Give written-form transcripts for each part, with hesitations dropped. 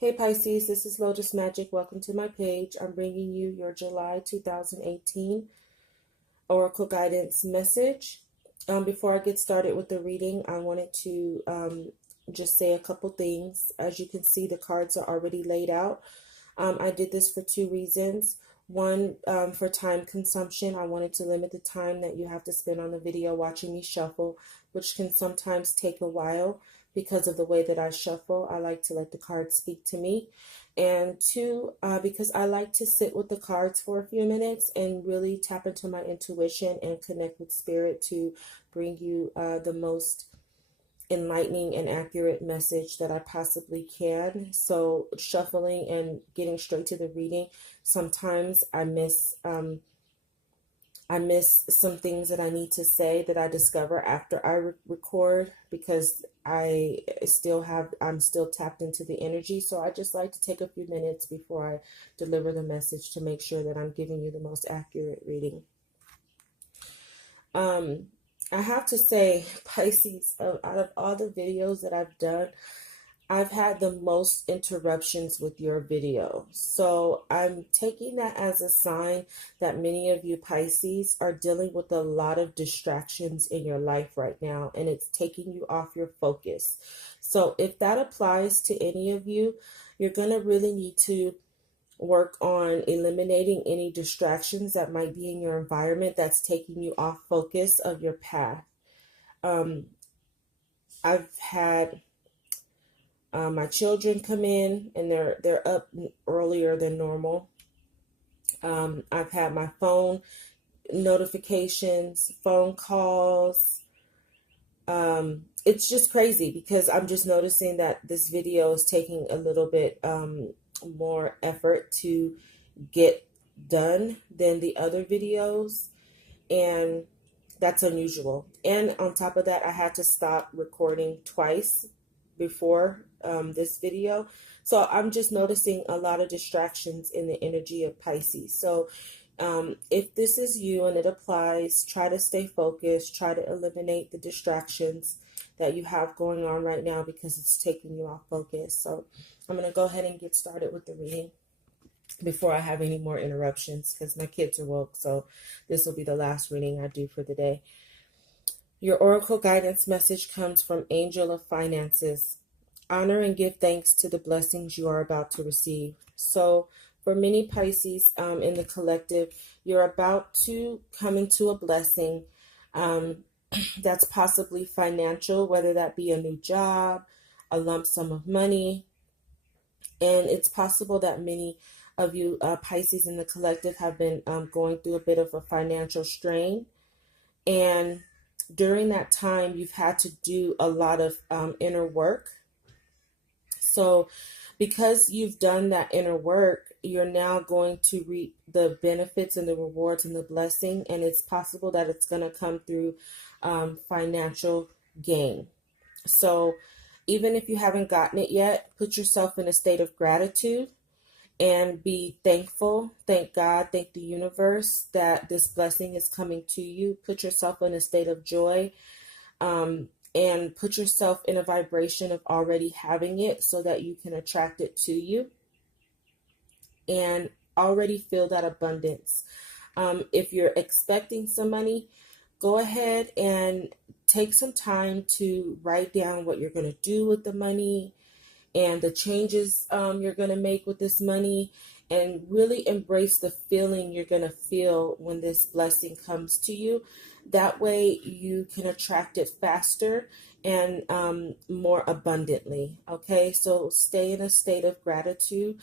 Hey Pisces, this is Lotus Magic. Welcome to my page. I'm bringing you your July 2018 Oracle Guidance message. Before I get started with the reading, I wanted to just say a couple things. As you can see, the cards are already laid out. I did this for two reasons. One, for time consumption. I wanted to limit the time that you have to spend on the video watching me shuffle, which can sometimes take a while because of the way that I shuffle. I like to let the cards speak to me. And two, because I like to sit with the cards for a few minutes and really tap into my intuition and connect with spirit to bring you the most enlightening and accurate message that I possibly can. So shuffling and getting straight to the reading, sometimes I miss some things that I need to say that I discover after I record, because I'm still tapped into the energy. So I just like to take a few minutes before I deliver the message to make sure that I'm giving you the most accurate reading. I have to say, Pisces, out of all the videos that I've done, I've had the most interruptions with your video. So I'm taking that as a sign that many of you Pisces are dealing with a lot of distractions in your life right now, and it's taking you off your focus. So if that applies to any of you, you're going to really need to work on eliminating any distractions that might be in your environment that's taking you off focus of your path. I've had my children come in, and they're up earlier than normal. I've had my phone notifications, phone calls. It's just crazy because I'm just noticing that this video is taking a little bit more effort to get done than the other videos, and that's unusual. And on top of that, I had to stop recording twice before this video. So I'm just noticing a lot of distractions in the energy of Pisces. So if this is you and it applies, try to stay focused, try to eliminate the distractions that you have going on right now because it's taking you off focus. So I'm going to go ahead and get started with the reading before I have any more interruptions, because my kids are woke. So this will be the last reading I do for the day. Your oracle guidance message comes from Angel of Finances. Honor and give thanks to the blessings you are about to receive. So for many Pisces in the collective, you're about to come into a blessing that's possibly financial, whether that be a new job, a lump sum of money. And it's possible that many of you Pisces in the collective have been going through a bit of a financial strain. And during that time, you've had to do a lot of inner work. So because you've done that inner work, you're now going to reap the benefits and the rewards and the blessing. And it's possible that it's going to come through financial gain. So even if you haven't gotten it yet, put yourself in a state of gratitude and be thankful. Thank God, thank the universe that this blessing is coming to you. Put yourself in a state of joy, and put yourself in a vibration of already having it so that you can attract it to you and already feel that abundance. If you're expecting some money, go ahead and take some time to write down what you're going to do with the money and the changes you're going to make with this money, and really embrace the feeling you're going to feel when this blessing comes to you. That way you can attract it faster and more abundantly. Okay, so stay in a state of gratitude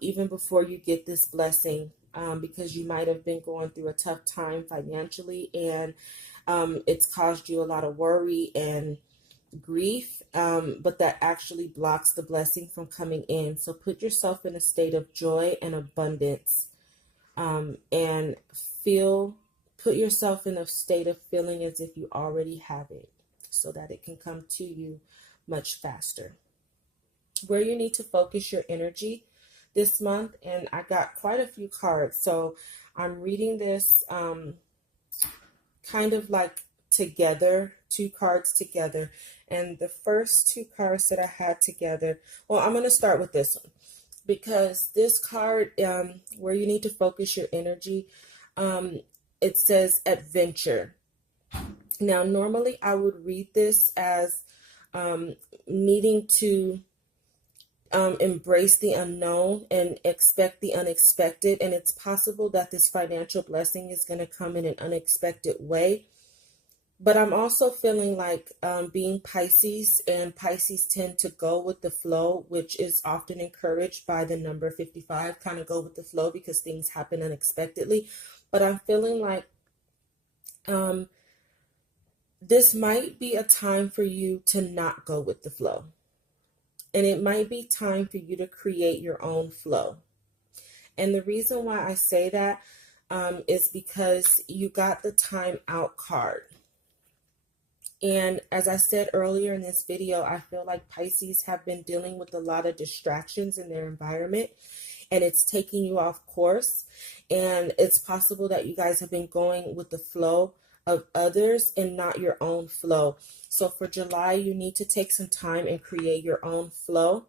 even before you get this blessing, because you might have been going through a tough time financially, and it's caused you a lot of worry and grief, but that actually blocks the blessing from coming in. So put yourself in a state of joy and abundance, and put yourself in a state of feeling as if you already have it so that it can come to you much faster. Where you need to focus your energy this month, and I got quite a few cards, so I'm reading this kind of like together two cards together. And the first two cards that I had together, well, I'm going to start with this one because this card, where you need to focus your energy, it says adventure. Now, normally I would read this as needing to embrace the unknown and expect the unexpected. And it's possible that this financial blessing is going to come in an unexpected way. But I'm also feeling like being Pisces, and Pisces tend to go with the flow, which is often encouraged by the number 55, kind of go with the flow because things happen unexpectedly. But I'm feeling like this might be a time for you to not go with the flow. And it might be time for you to create your own flow. And the reason why I say that is because you got the time out card. And as I said earlier in this video, I feel like Pisces have been dealing with a lot of distractions in their environment, and it's taking you off course. And it's possible that you guys have been going with the flow of others and not your own flow. So for July, you need to take some time and create your own flow.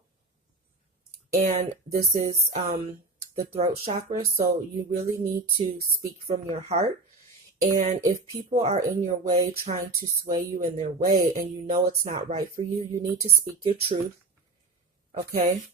And this is the throat chakra. So you really need to speak from your heart. And if people are in your way trying to sway you in their way and you know it's not right for you, you need to speak your truth. Okay?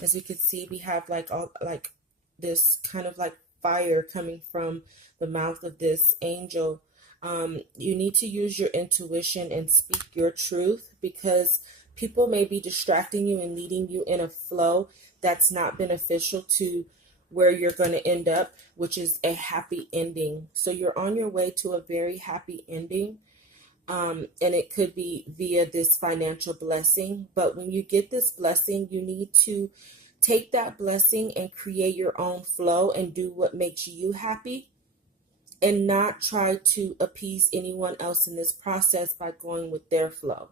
As you can see, we have like this kind of like fire coming from the mouth of this angel. You need to use your intuition and speak your truth, because people may be distracting you and leading you in a flow that's not beneficial to where you're going to end up, which is a happy ending. So you're on your way to a very happy ending. And it could be via this financial blessing. But when you get this blessing, you need to take that blessing and create your own flow and do what makes you happy, and not try to appease anyone else in this process by going with their flow.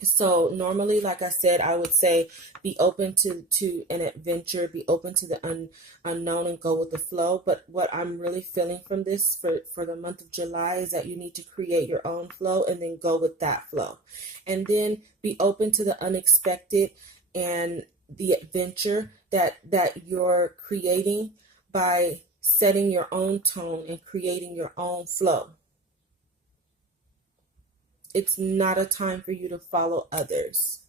So normally, like I said, I would say be open to an adventure, be open to the unknown and go with the flow. But what I'm really feeling from this for the month of July is that you need to create your own flow and then go with that flow. And then be open to the unexpected and the adventure that you're creating by setting your own tone and creating your own flow. It's not a time for you to follow others.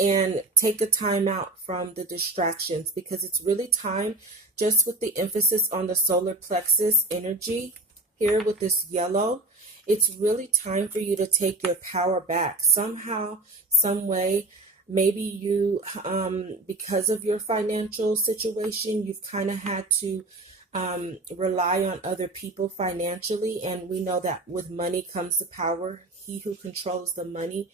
And take a time out from the distractions, because it's really time, just with the emphasis on the solar plexus energy here with this yellow, it's really time for you to take your power back somehow, some way. Maybe you, because of your financial situation, you've kind of had to rely on other people financially. And we know that with money comes the power. He who controls the money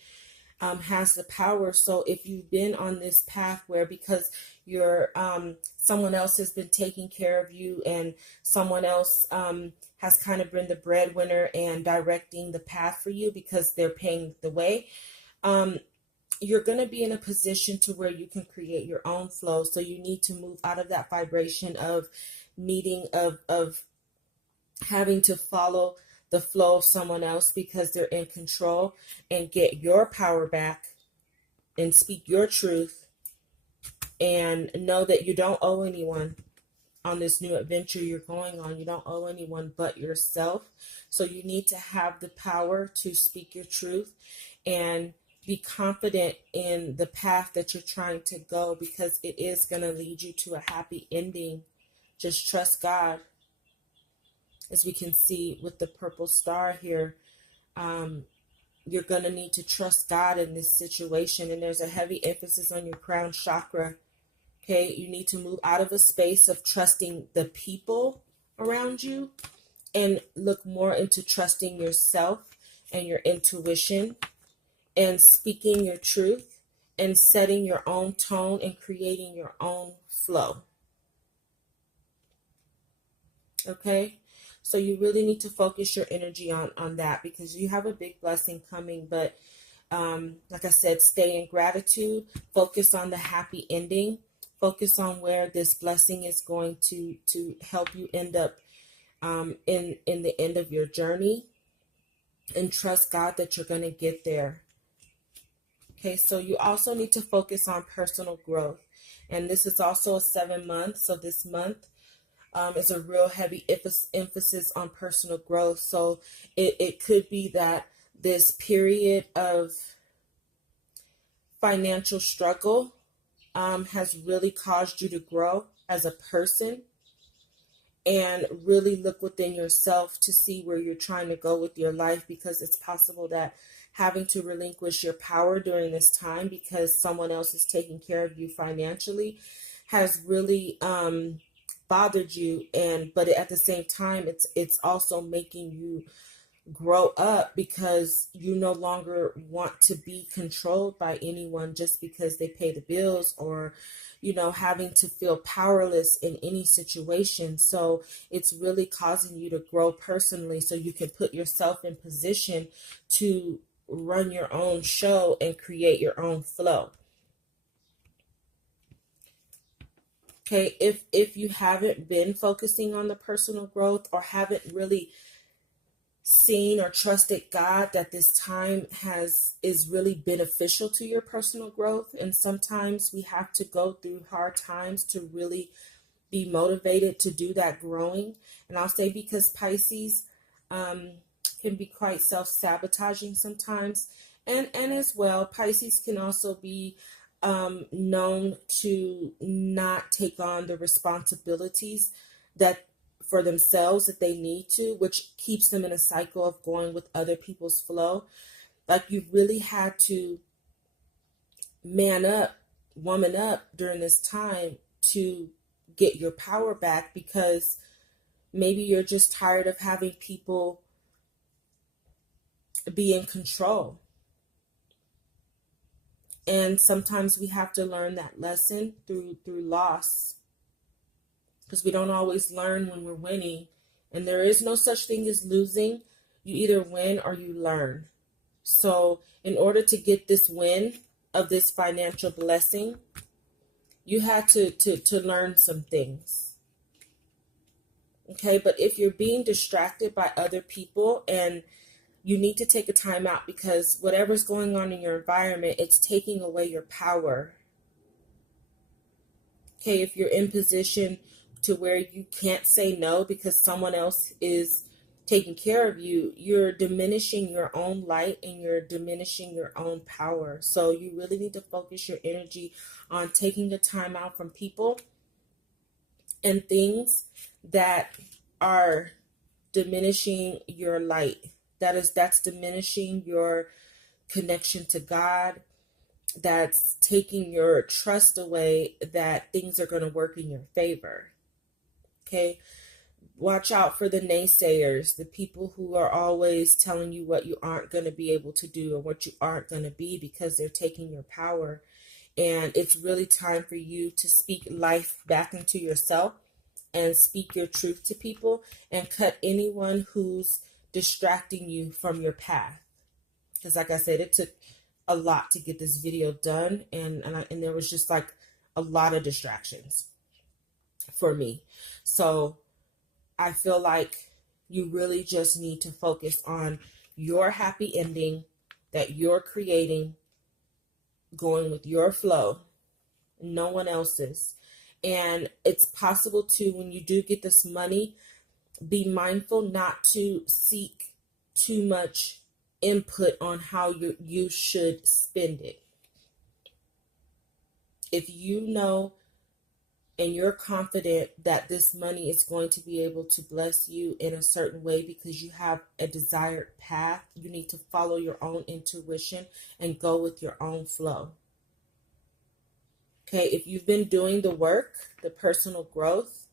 has the power. So if you've been on this path where because you're someone else has been taking care of you, and someone else has kind of been the breadwinner and directing the path for you because they're paying the way, you're going to be in a position to where you can create your own flow. So you need to move out of that vibration of needing of having to follow the flow of someone else because they're in control, and get your power back and speak your truth and know that you don't owe anyone on this new adventure you're going on. You don't owe anyone but yourself. So you need to have the power to speak your truth and be confident in the path that you're trying to go, because it is going to lead you to a happy ending. Just trust God. As we can see with the purple star here, you're going to need to trust God in this situation. And there's a heavy emphasis on your crown chakra. Okay, you need to move out of a space of trusting the people around you and look more into trusting yourself and your intuition and speaking your truth and setting your own tone and creating your own flow. Okay, so you really need to focus your energy on that, because you have a big blessing coming. But like I said, stay in gratitude, focus on the happy ending, focus on where this blessing is going to help you end up in the end of your journey, and trust God that you're going to get there. Okay, so you also need to focus on personal growth. And this is also a 7 month. So this month is a real heavy emphasis on personal growth. So it could be that this period of financial struggle has really caused you to grow as a person, and really look within yourself to see where you're trying to go with your life, because it's possible that having to relinquish your power during this time because someone else is taking care of you financially has really bothered you. And but at the same time, it's also making you grow up, because you no longer want to be controlled by anyone just because they pay the bills, or having to feel powerless in any situation. So it's really causing you to grow personally, so you can put yourself in position to run your own show and create your own flow. Okay, if you haven't been focusing on the personal growth, or haven't really seen or trusted God that this time is really beneficial to your personal growth. And sometimes we have to go through hard times to really be motivated to do that growing. And I'll say, because Pisces can be quite self-sabotaging sometimes. And as well, Pisces can also be known to not take on the responsibilities that for themselves that they need to, which keeps them in a cycle of going with other people's flow. Like, you really had to man up, woman up during this time to get your power back, because maybe you're just tired of having people be in control. And sometimes we have to learn that lesson through loss, because we don't always learn when we're winning. And there is no such thing as losing. You either win or you learn. So in order to get this win of this financial blessing, you had to learn some things. Okay, but if you're being distracted by other people, and you need to take a time out, because whatever's going on in your environment, it's taking away your power. Okay, if you're in position to where you can't say no because someone else is taking care of you, you're diminishing your own light and you're diminishing your own power. So you really need to focus your energy on taking the time out from people and things that are diminishing your light. That's diminishing your connection to God. That's taking your trust away that things are going to work in your favor. Okay, watch out for the naysayers, the people who are always telling you what you aren't going to be able to do or what you aren't going to be, because they're taking your power. And it's really time for you to speak life back into yourself and speak your truth to people, and cut anyone who's distracting you from your path. Because like I said, it took a lot to get this video done, and there was just like a lot of distractions for me. So I feel like you really just need to focus on your happy ending that you're creating, going with your flow, no one else's. And it's possible to, when you do get this money, be mindful not to seek too much input on how you should spend it. If you know and you're confident that this money is going to be able to bless you in a certain way because you have a desired path, you need to follow your own intuition and go with your own flow. Okay, if you've been doing the work, the personal growth,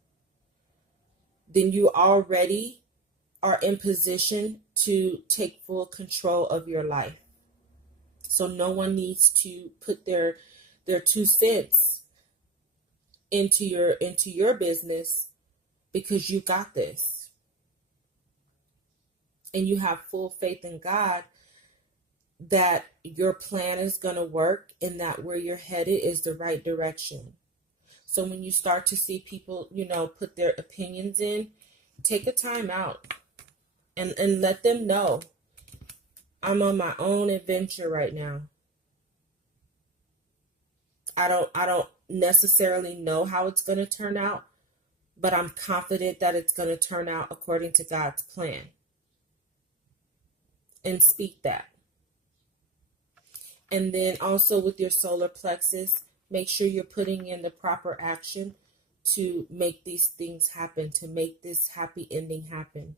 then you already are in position to take full control of your life. So no one needs to put their 2 cents into your business, because you got this. And you have full faith in God that your plan is going to work, and that where you're headed is the right direction. So when you start to see people, put their opinions in, take a time out and let them know I'm on my own adventure right now. I don't necessarily know how it's going to turn out, but I'm confident that it's going to turn out according to God's plan. And speak that. And then also with your solar plexus, make sure you're putting in the proper action to make these things happen, to make this happy ending happen.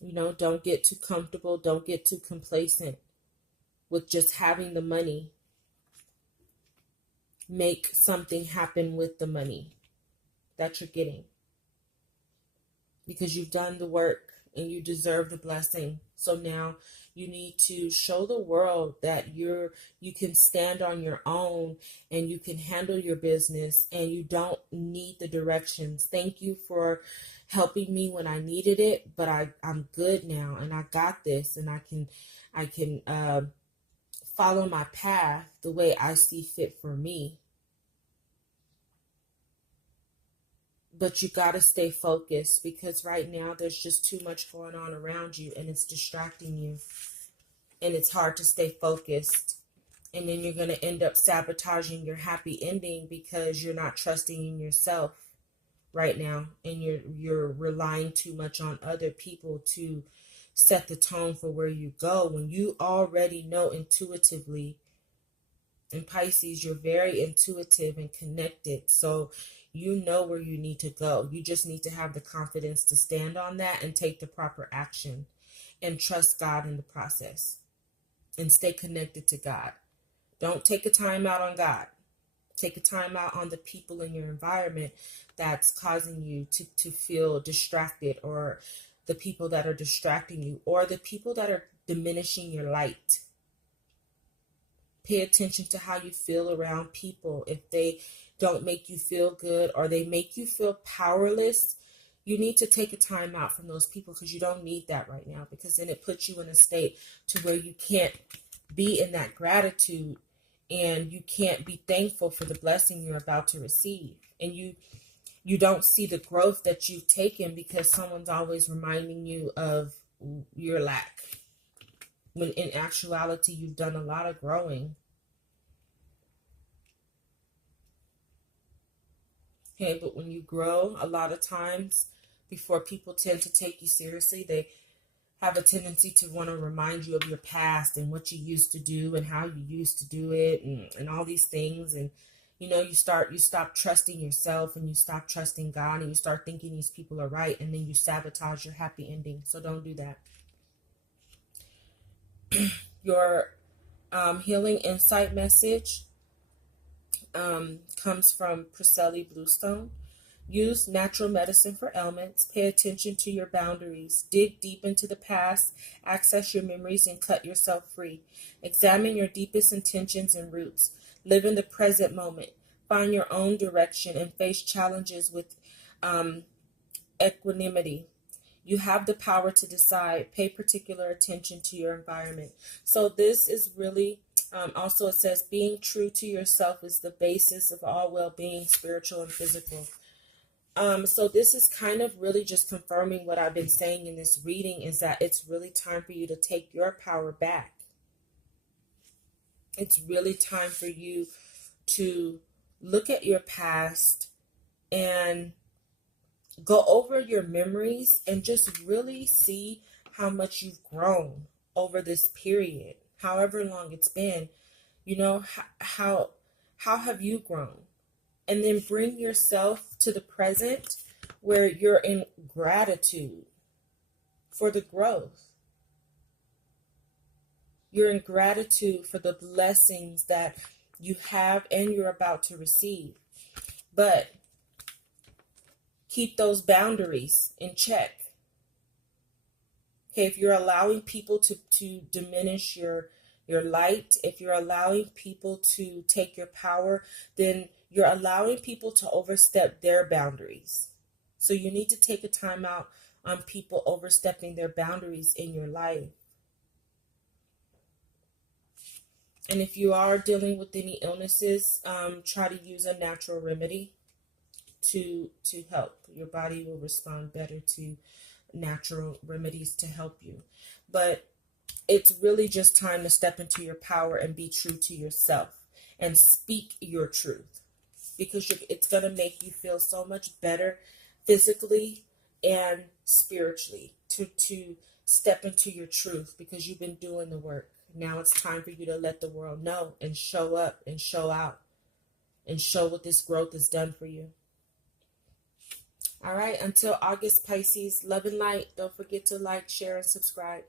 You know, don't get too comfortable, don't get too complacent with just having the money. Make something happen with the money that you're getting, because you've done the work and you deserve the blessing. So now you need to show the world that you can stand on your own and you can handle your business and you don't need the directions. Thank you for helping me when I needed it, but I'm good now and I got this, and I can follow my path the way I see fit for me. But you got to stay focused, because right now there's just too much going on around you and it's distracting you. And it's hard to stay focused. And then you're going to end up sabotaging your happy ending because you're not trusting in yourself right now. And you're relying too much on other people to set the tone for where you go, when you already know intuitively. In Pisces, you're very intuitive and connected. So you know where you need to go. You just need to have the confidence to stand on that and take the proper action and trust God in the process and stay connected to God. Don't take a time out on God. Take a time out on the people in your environment that's causing you to feel distracted, or the people that are distracting you, or the people that are diminishing your light. Pay attention to how you feel around people. If they don't make you feel good or they make you feel powerless, you need to take a time out from those people, because you don't need that right now, because then it puts you in a state to where you can't be in that gratitude and you can't be thankful for the blessing you're about to receive. And you don't see the growth that you've taken because someone's always reminding you of your lack, when in actuality you've done a lot of growing. Okay, but when you grow, a lot of times, before people tend to take you seriously, they have a tendency to want to remind you of your past and what you used to do and how you used to do it, and all these things. And you know, you stop trusting yourself, and you stop trusting God, and you start thinking these people are right, and then you sabotage your happy ending. So don't do that. Your healing insight message comes from Priscilla Bluestone. Use natural medicine for ailments. Pay attention to your boundaries. Dig deep into the past. Access your memories and cut yourself free. Examine your deepest intentions and roots. Live in the present moment. Find your own direction and face challenges with equanimity. You have the power to decide. Pay particular attention to your environment. So this is really, also it says, being true to yourself is the basis of all well-being, spiritual and physical. So this is kind of really just confirming what I've been saying in this reading, is that it's really time for you to take your power back. It's really time for you to look at your past and go over your memories and just really see how much you've grown over this period, however long it's been. You know, how have you grown? And then bring yourself to the present where you're in gratitude for the growth. You're in gratitude for the blessings that you have and you're about to receive. But keep those boundaries in check. Okay, if you're allowing people to diminish your light, if you're allowing people to take your power, then you're allowing people to overstep their boundaries. So you need to take a time out on people overstepping their boundaries in your life. And if you are dealing with any illnesses, try to use a natural remedy to help. Your body will respond better to natural remedies to help you. But it's really just time to step into your power and be true to yourself and speak your truth, because it's going to make you feel so much better physically and spiritually to step into your truth, because you've been doing the work. Now it's time for you to let the world know and show up and show out and show what this growth has done for you. All right, until August, Pisces, love and light. Don't forget to like, share, and subscribe.